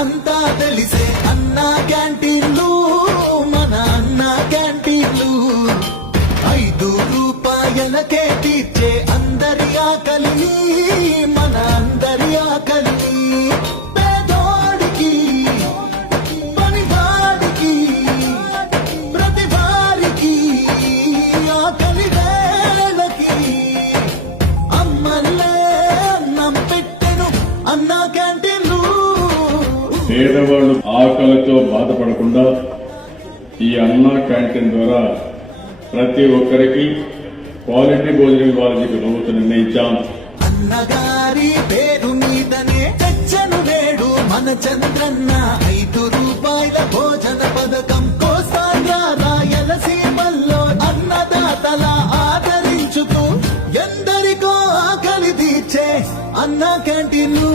అంతా తెలిసే అన్నా క్యాంటీన్లు, మన అన్నా క్యాంటీన్లు. 5 రూపాయలకే తీర్చే అందరి ఆకలిని, మన అందరి ఆకలిని. పేదోడికి పనివాడికి ప్రతి వారికి ఆకలి వేళకి అమ్మల్లే అన్నం పెట్టెను అన్నా క్యాంటీన్లు. పేదవాళ్ళు ఆకలితో బాధపడకుండా ఈ అన్నా క్యాంటీన్ ద్వారా ప్రతి ఒక్కరికి క్వాలిటీ భోజనం ఇవ్వాలని ప్రభుత్వం నిర్ణయించాం. అన్నగారి పేరు మీదనే తెచ్చను నేడు మన చంద్రన్న 5 రూపాయల భోజన పథకం. కోస్తాంధ్ర రాయలసీమల్లో అన్నదాతల ఆదరించుతూ ఎందరికో ఆకలి తీర్చే అన్నా క్యాంటీన్లు.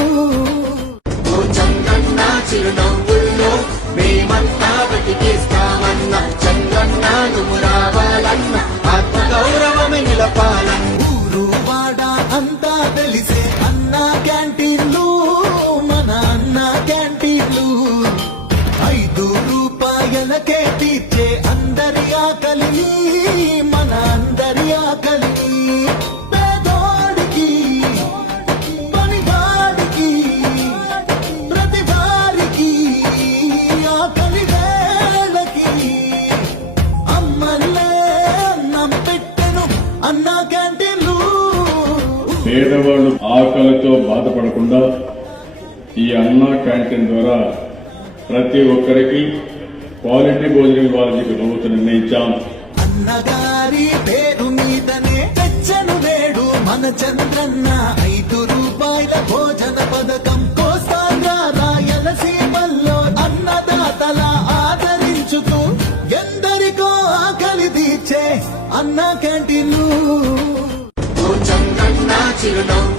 చంద్రన్న చిరునవ్వుల్లో మేమంతా బతికేస్తామన్న, చంద్రన్న నువ్వు రావాలన్న, ఆత్మ గౌరవమే నిలపాలన్న. ఊరు వాడ అంతా తెలిసే అన్నా క్యాంటీన్లు, మన అన్నా క్యాంటీన్లు. 5 రూపాయలకే తీర్చే అందరి ఆకలిని, మన అందరి ఆకలిని. పేదోడికి పనివాడికి ప్రతి వారికి ఆకలి వేళకి అమ్మల్లే అన్నం పెట్టెను అన్నా క్యాంటీన్లు. పేదవాళ్ళు ఆకలితో బాధపడకుండా ఈ అన్నా క్యాంటీన్ ద్వారా ప్రతి ఒక్కరికి క్వాలిటీ భోజనం ఇవ్వాలని ప్రభుత్వం నిర్ణయించాం. అన్నగారి పేరు మీదనే తెచ్చను నేడు మన చంద్రన్న 5 రూపాయల భోజన పథకం. కోస్తాంధ్ర రాయలసీమల్లో అన్నదాతల ఆదరించుతూ ఎందరికో ఆకలి తీర్చే అన్నా క్యాంటీన్లు. చంద్రన్న చిరునవ్వు